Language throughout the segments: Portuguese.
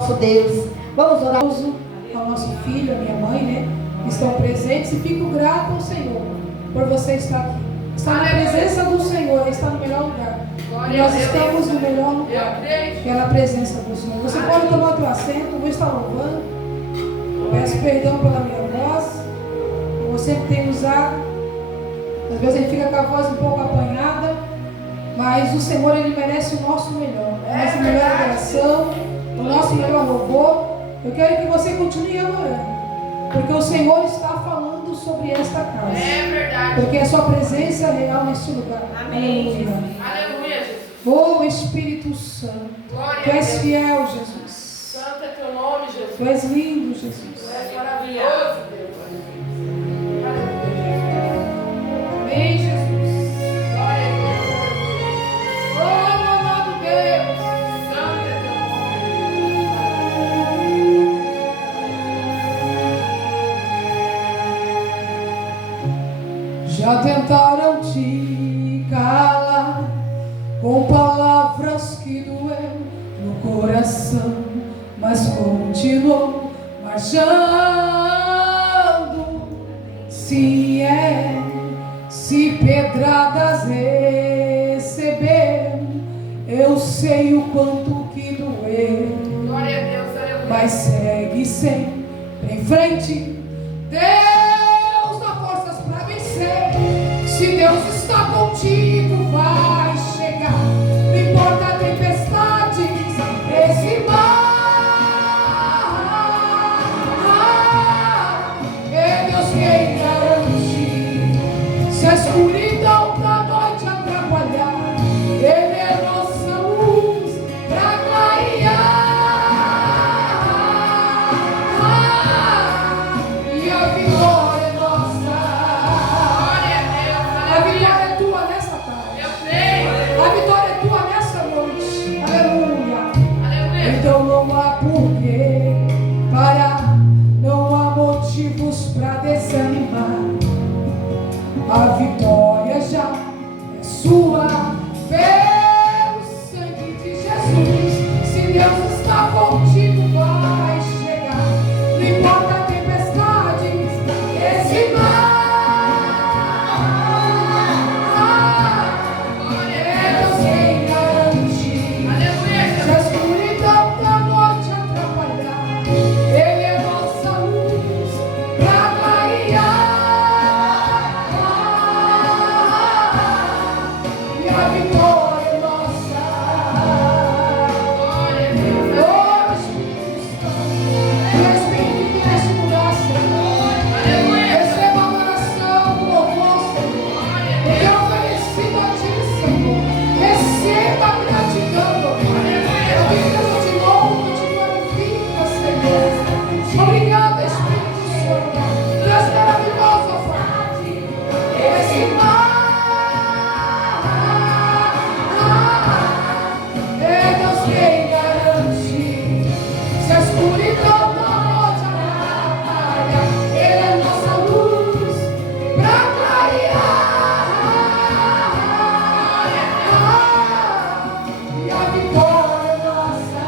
nosso Deus. Vamos orar ao nosso filho, a minha mãe, né? Que estão presentes, e fico grato ao Senhor por você estar aqui. Está na presença do Senhor, está no melhor lugar. E nós estamos no melhor lugar, que é na presença do Senhor. Você pode tomar o teu assento, eu vou estar louvando. Peço perdão pela minha voz, como eu sempre tenho usado. Às vezes a gente fica com a voz um pouco apanhada, mas o Senhor, Ele merece o nosso melhor, a nossa melhor adoração, o nosso melhor louvor. Eu quero que você continue adorando, porque o Senhor está falando sobre esta casa. É verdade. Porque a sua presença é real neste lugar. Amém. Aleluia, Jesus. Oh Espírito Santo, Glória Tu a és Deus. fiel, Jesus. Santo é teu nome, Jesus. Tu és lindo, Jesus. Tu és maravilhoso, Deus. Amém, Jesus. Glória a Deus. Oh, meu amado Deus. Santo é teu nome. Já tentaram te calar com palavras que doeu no coração, mas continuou marchando. Sim, se pedradas receber, eu sei o quanto que doeu. Glória a Deus, aleluia. Mas segue sempre em frente. Deus dá forças para vencer. Se Deus está contigo, vai chegar. Não importa a tempestade, esse mar. É Deus quem garante. Se a escuridão da noite atrapalhar, Ele é nossa luz para clarear. E a vitória é nossa. Glória a Deus, A aleluia. vitória é tua nessa tarde. Eu creio. A vitória é tua nessa noite. Aleluia. Aleluia. Então não há porquê parar, não há motivos para desanimar. A vitória já é sua pelo sangue de Jesus. Se Deus está contigo, vai chegar. Não importa a tempestade, esse mar. Glória É a Deus Deus. quem garante. Aleluia, Se a Jesus. escuridão da noite atrapalhar, Ele é nossa luz para clarear. E a vitória é nossa. Glória a Deus. Oh, Espírito Santo, que Espírito neste lugar, Senhor. Aleluia. Receba a adoração, o louvor, Senhor. Glória a Porque é Deus. oferecido a Ti, Senhor. Receba a gratidão, Senhor. Deus te louva, te glorifica, Senhor. Obrigado, Espírito Santo. Deus maravilhoso, Pai. Esse mar é Deus quem garante. Se a escuridão da noite atrapalha, Ele é nossa luz pra clarear. E a vitória é nossa.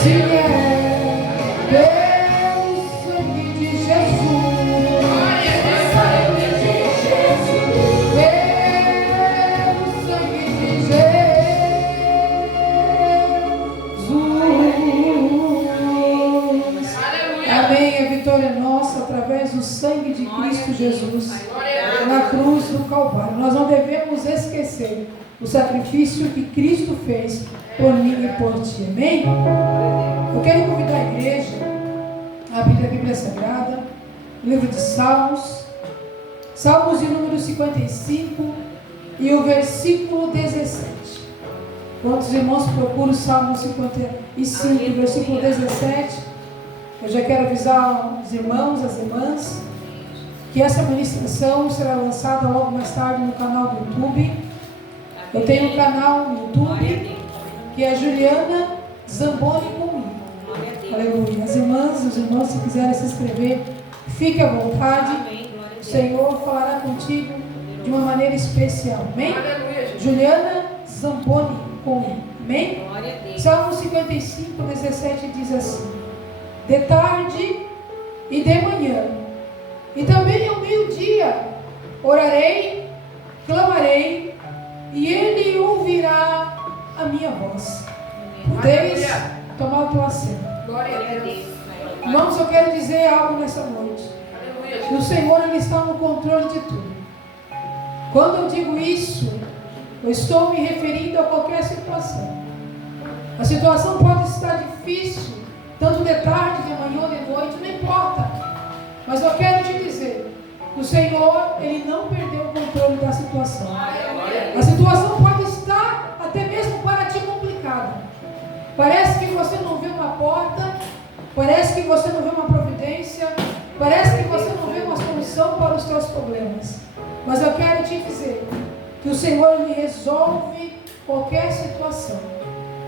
Se é pelo sangue de Jesus. Glória a Deus, aleluia. Pelo sangue de Jesus. Aleluia. Amém. A vitória é nossa através do sangue de Cristo Jesus. Glória a Deus. Na cruz do Calvário. Nós não devemos esquecer o sacrifício que Cristo fez por mim e por ti. Amém? Eu quero convidar a igreja a abrir a Bíblia Sagrada, livro de Salmos, Salmos de número 55 e o versículo 17. Quantos irmãos procuram o Salmo 55, versículo 17? Eu já quero avisar os irmãos, as irmãs, que essa ministração será lançada logo mais tarde no canal do YouTube. Eu tenho um canal no YouTube, que é Juliana Zamboni comigo. Aleluia. As irmãs, os irmãos, se quiserem se inscrever, fique à vontade. O Senhor falará contigo de uma maneira especial. Amém? Aleluia, Jesus. Juliana Zamboni com I. Amém? Glória a Deus. Salmo 55, 17 diz assim: de tarde e de manhã, e também ao meio-dia, orarei, clamarei, e Ele ouvirá a minha voz. Podeis tomar o teu assento. Glória a Glória a Deus. Deus. Irmãos, eu quero dizer algo nessa noite. Aleluia. Que o Senhor, Ele está no controle de tudo. Quando eu digo isso, eu estou me referindo a qualquer situação. A situação pode estar difícil, tanto de tarde, de manhã ou de noite, não importa. Mas eu quero te dizer que o Senhor, Ele não perdeu o controle da situação. A situação pode estar até mesmo para ti complicada. Parece que você não vê uma porta, parece que você não vê uma providência, parece que você não vê uma solução para os teus problemas. Mas eu quero te dizer que o Senhor, Ele resolve qualquer situação.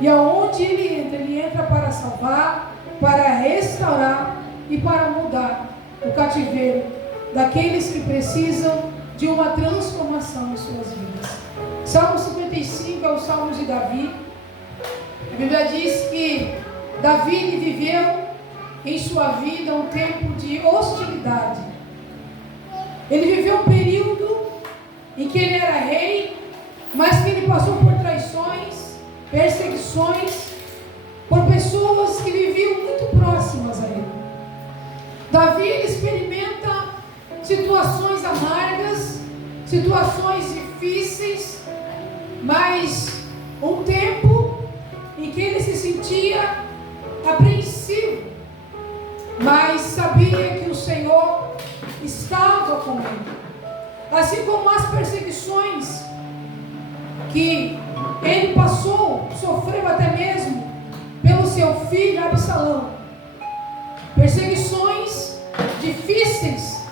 E aonde Ele entra para salvar, para restaurar e para mudar o cativeiro daqueles que precisam de uma transformação em suas vidas. Salmo 55 é o Salmo de Davi. A Bíblia diz que Davi viveu em sua vida um tempo de hostilidade. Ele viveu um período em que ele era rei, mas que ele passou por traições, perseguições, por pessoas que viviam muito próximas a ele. Davi, ele experimenta situações amargas, situações difíceis, mas um tempo em que ele se sentia apreensivo, mas sabia que o Senhor estava com ele. Assim como as perseguições que ele passou, sofreu até mesmo pelo seu filho Absalão. Perseguições difíceis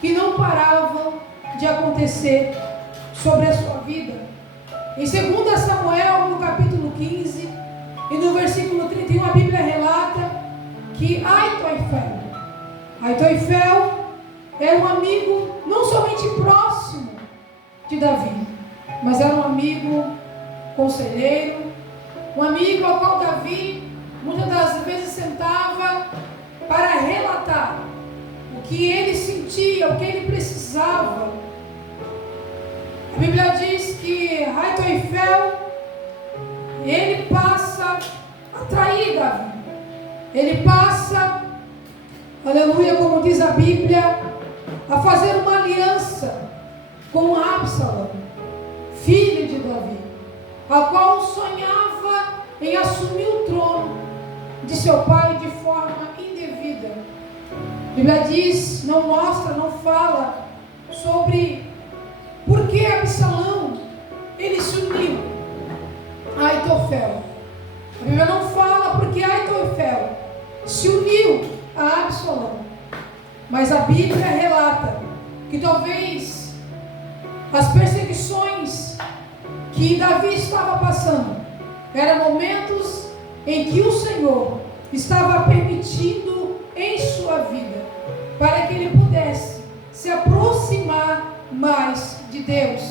que não paravam de acontecer sobre a sua vida. Em 2 Samuel, no capítulo 15 e no versículo 31, a Bíblia relata que Aitoifel era um amigo não somente próximo de Davi, mas era um amigo conselheiro, um amigo ao qual Davi muitas das vezes sentava para relatar o que ele sentia, o que ele precisava. A Bíblia diz que Aitoifel, ele passa a trair Davi. Ele passa, aleluia, como diz a Bíblia, a fazer uma aliança com Absalão, filho de Davi, a qual sonhava em assumir o trono de seu pai de forma indevida. A Bíblia diz, não mostra, não fala sobre por que Absalão ele se uniu a Aitofel. A Bíblia não fala porque Aitofel se uniu a Absalão. Mas a Bíblia relata que talvez as perseguições que Davi estava passando eram momentos em que o Senhor estava permitindo em sua vida para que ele pudesse se aproximar mais de Deus.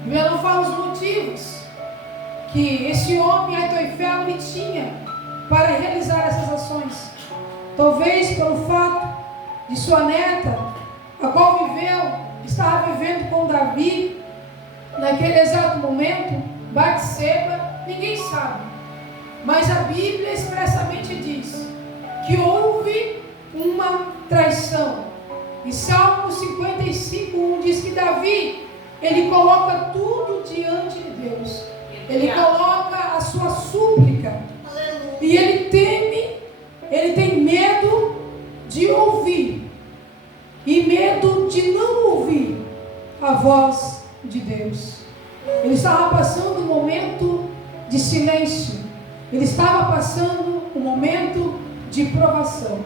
A Bíblia não fala os motivos que esse homem Aitoifel ele tinha para realizar essas ações. Talvez pelo fato de sua neta, a qual estava vivendo com Davi naquele exato momento, Batseba, ninguém sabe. Mas a Bíblia expressamente diz que houve uma traição. E Salmo 55:1 diz que Davi, ele coloca tudo diante de Deus. Ele coloca a sua súplica. E ele teme, ele tem medo de ouvir. E medo de não ouvir a voz de Deus. Ele estava passando um momento de silêncio. Ele estava passando um momento de provação.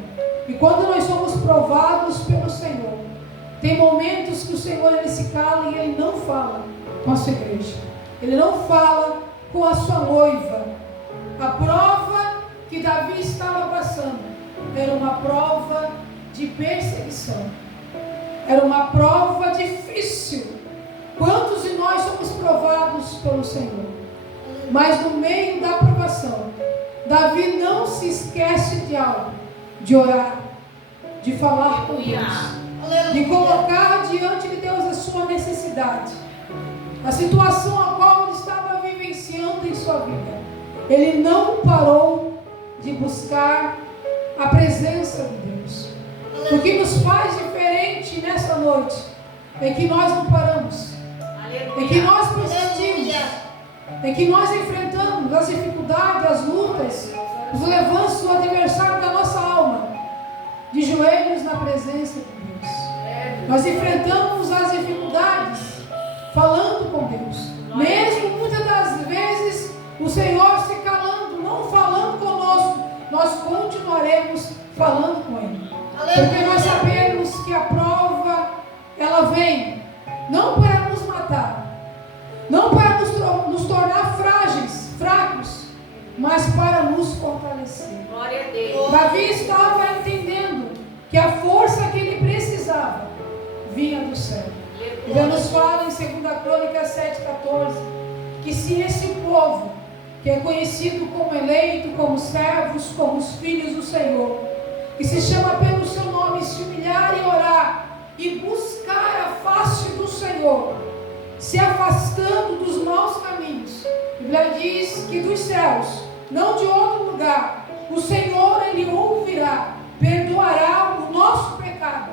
E quando nós somos provados pelo Senhor, tem momentos que o Senhor ele se cala e ele não fala com a sua igreja. Ele não fala com a sua noiva. A prova que Davi estava passando era uma prova de perseguição. Era uma prova difícil. Quantos de nós somos provados pelo Senhor? Mas no meio da provação, Davi não se esquece de algo, de orar, de falar com Deus, de colocar diante de Deus a sua necessidade, a situação a qual ele estava vivenciando em sua vida. Ele não parou de buscar a presença de Deus. O que nos faz diferente nessa noite é que nós não paramos, é que nós persistimos, é que nós enfrentamos as dificuldades, as lutas, os levantes do adversário da nossa alma, de joelhos na presença de Deus. Nós enfrentamos as dificuldades falando com Deus, mesmo muitas das vezes o Senhor se calando, não falando conosco, nós continuaremos falando com Ele, porque nós sabemos que a prova, ela vem não para nos matar, não para nos tornar frágeis, fracos, mas para nos fortalecer. Glória a Deus. Davi estava entendendo que a força que ele precisava vinha do céu. Deus nos fala em 2 Crônicas 7,14 que se esse povo, que é conhecido como eleito, como servos, como os filhos do Senhor, que se chama pelo seu nome, se humilhar e orar e buscar a face do Senhor, se afastando dos maus caminhos, a Bíblia diz que dos céus, não de outro lugar, o Senhor, Ele ouvirá, perdoará o nosso pecado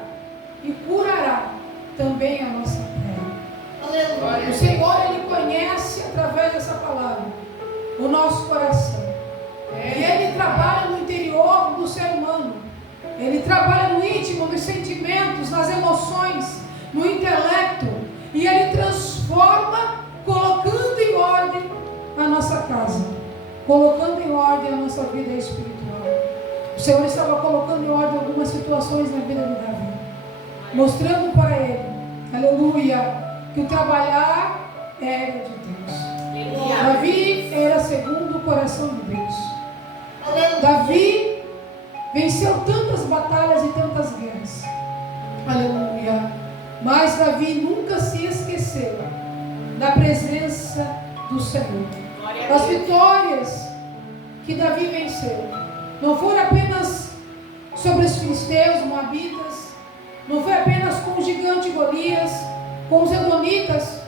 e curará também a nossa terra. O Senhor, Ele conhece através dessa palavra o nosso coração, e Ele trabalha no interior do ser humano, Ele trabalha no íntimo, nos sentimentos, nas emoções, no intelecto, e Ele transforma, colocando em ordem a nossa casa, colocando em ordem a nossa vida espiritual. O Senhor estava colocando em ordem algumas situações na vida de Davi, mostrando para ele, aleluia, que o trabalhar era de Deus. Davi era segundo o coração de Deus. Davi venceu tantas batalhas e tantas guerras, aleluia, mas Davi nunca se esqueceu da presença do Senhor. As vitórias que Davi venceu não foram apenas sobre os filisteus, moabitas, não foi apenas com o gigante Golias, com os edomitas,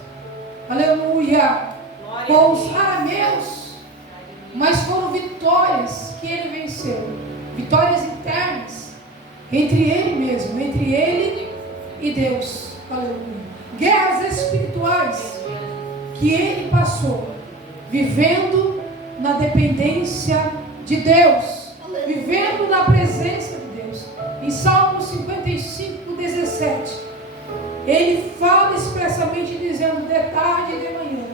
aleluia, com os arameus, mas foram vitórias que ele venceu, vitórias internas, entre ele mesmo, entre ele e Deus, aleluia, guerras espirituais que ele passou, vivendo na dependência de Deus, vivendo na presença de Deus. Em Salmo 55, 17, ele fala expressamente dizendo: de tarde e de manhã,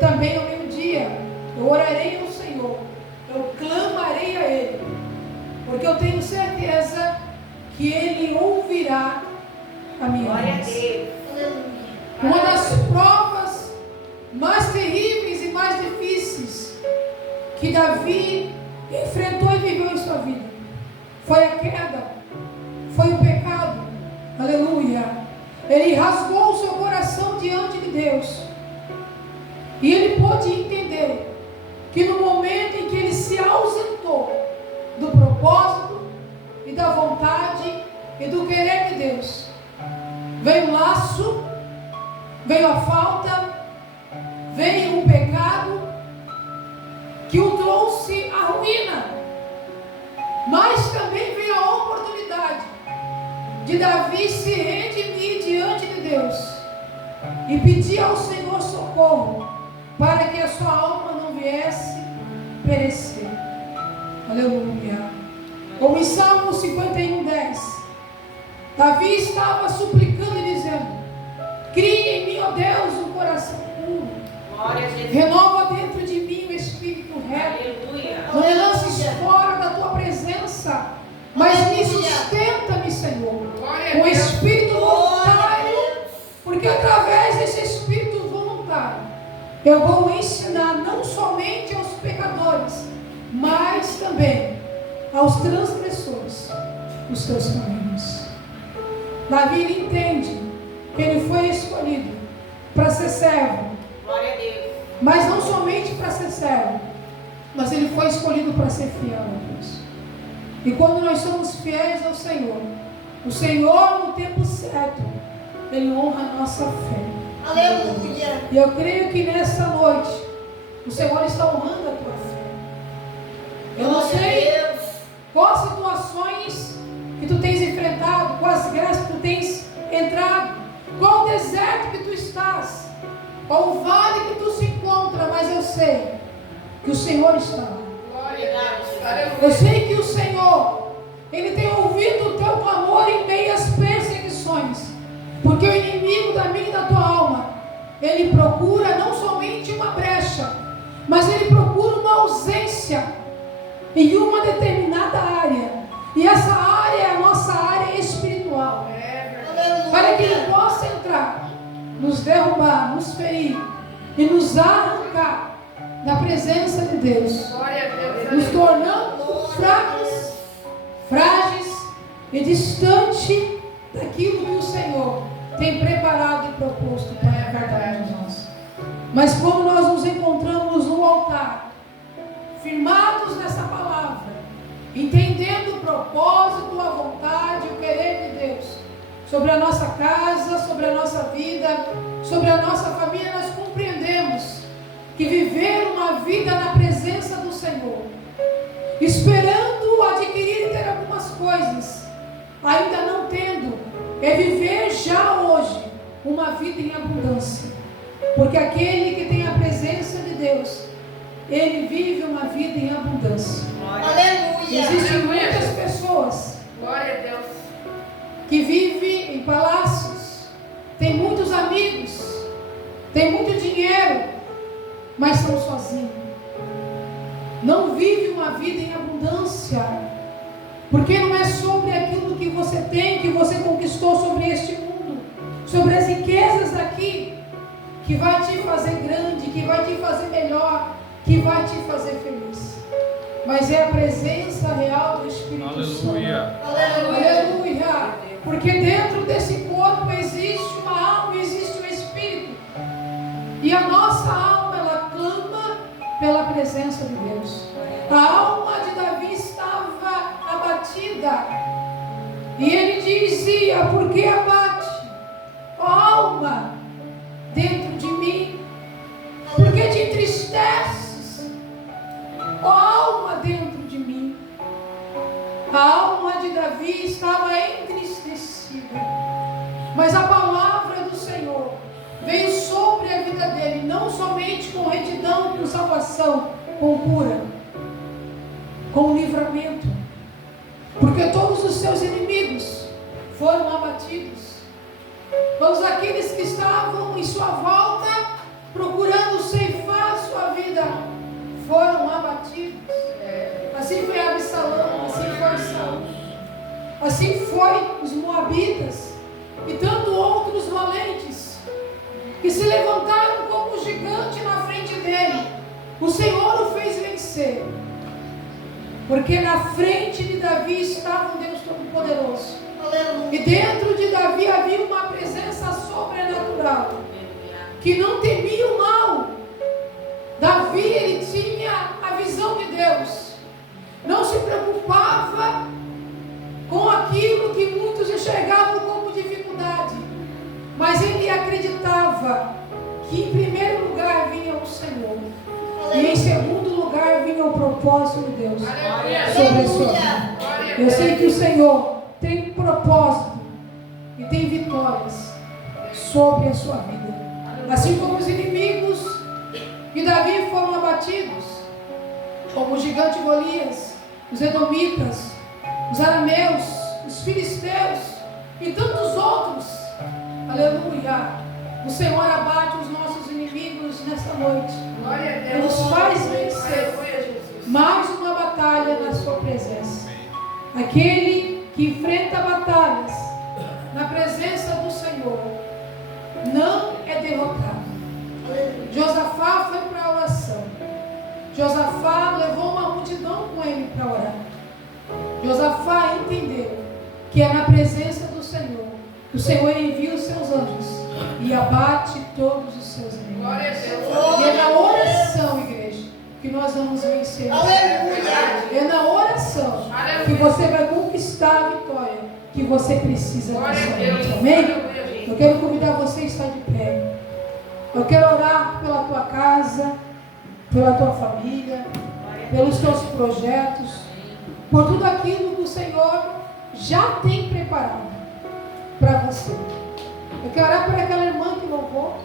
também ao meio-dia, eu orarei ao Senhor, eu clamarei a Ele, porque eu tenho certeza que Ele ouvirá a minha voz. Uma das provas mais terríveis e mais difíceis que Davi enfrentou e viveu em sua vida foi a queda, foi o pecado, aleluia. Ele rasgou o seu coração diante de Deus, e ele pôde entender que no momento em que ele se ausentou do propósito e da vontade e do querer de Deus, veio o laço, veio a falta, veio o pecado que o trouxe à ruína, mas também veio a oportunidade de Davi se redimir diante de Deus e pedir ao Senhor socorro para que a sua alma não viesse perecer. Aleluia. Como em Salmo 51, 10, Davi estava suplicando e dizendo: cria em mim, ó Deus, um coração puro, renova dentro de mim o espírito reto, não me lances fora da tua presença, mas me sustenta-me, Senhor, com o espírito voluntário, porque através desse espírito voluntário eu vou ensinar não somente aos pecadores, mas também aos transgressores os teus caminhos. Davi, ele entende que ele foi escolhido para ser servo. Glória a Deus. Mas não somente para ser servo, mas ele foi escolhido para ser fiel a Deus. E quando nós somos fiéis ao Senhor, o Senhor, no tempo certo, Ele honra a nossa fé. Aleluia. E eu creio que nessa noite, o Senhor está honrando a tua fé. Eu não sei quais situações que tu tens enfrentado, quais guerras que tu tens entrado, qual deserto que tu estás, qual o vale que tu se encontra, mas eu sei que o Senhor está lá. Eu sei que o Senhor, Ele tem ouvido o teu clamor em meio às perseguições, porque o inimigo da minha e da tua alma, ele procura não somente uma brecha, mas ele procura uma ausência em uma determinada área, e essa área é a nossa área espiritual, para que ele possa entrar, nos derrubar, nos ferir e nos arrancar da presença de Deus, nos tornando fracos, frágeis e distante daquilo que o Senhor tem preparado e proposto para cada um de nós. Mas quando nós nos encontramos no altar, firmados nessa palavra, entendendo o propósito, a vontade, o querer de Deus sobre a nossa casa, sobre a nossa vida, sobre a nossa família, nós compreendemos que viver uma vida na presença do Senhor, esperando adquirir e ter algumas coisas, ainda não tendo, é viver já hoje uma vida em abundância. Porque aquele que tem a presença de Deus, ele vive uma vida em abundância. Aleluia. Existem muitas pessoas que vivem em palácios, tem muitos amigos, tem muito dinheiro, mas estão sozinhos. Não vive uma vida em abundância, porque não é sobre aquilo que você tem, que você conquistou sobre este mundo, sobre as riquezas daqui, que vai te fazer grande, que vai te fazer melhor, que vai te fazer feliz. Mas é a presença real do Espírito Santo. Aleluia. Aleluia. Porque dentro desse corpo existe uma alma, existe um Espírito. E a nossa alma, ela clama pela presença de Deus. A alma de Davi estava abatida. E ele dizia: por que abate, ó alma, dentro de mim? Por que te entristeces, ó alma, dentro de mim? A alma de Davi estava entristecida. Mas a palavra do Senhor veio sobre a vida dele, não somente com retidão, com salvação, com cura, com livramento, porque todos os seus inimigos foram abatidos. Todos aqueles que estavam em sua volta, procurando ceifar sua vida, foram abatidos. Assim foi Absalão, assim foi Saul, assim foi os moabitas e tantos outros valentes que se levantaram como um gigante na frente dele. O Senhor o fez vencer, porque na frente de Davi estava o Deus Todo-Poderoso. E dentro de Davi havia uma presença sobrenatural, que não temia o mal. Davi, ele tinha a visão de Deus, não se preocupava com aquilo que muitos enxergavam como dificuldade, mas ele acreditava que em primeiro lugar vinha o Senhor, e em segundo lugar vinha o propósito de Deus sobre a sua vida. Eu sei que o Senhor tem propósito e tem vitórias sobre a sua vida, assim como os inimigos de Davi foram abatidos, como o gigante Golias, os edomitas, os arameus, os filisteus e tantos outros. Aleluia. O Senhor abate os nossos inimigos nesta noite e nos faz vencer mais uma batalha na sua presença. Aquele que enfrenta batalhas na presença do Senhor não é derrotado. Josafá foi para a oração. Josafá levou uma multidão com ele para orar. Josafá entendeu que é na presença do Senhor O Senhor envia os seus anjos e abate todos os seus inimigos. Glória a Deus. E é na oração, igreja, que nós vamos vencer. Aleluia. É na oração que você vai conquistar a vitória que você precisa Glória nessa a Deus. noite. Amém? Aleluia, gente. Eu quero convidar você a estar de pé. Eu quero orar pela tua casa, pela tua família, pelos teus projetos, por tudo aquilo que o Senhor já tem preparado para você. Eu quero orar por aquela irmã que louvou.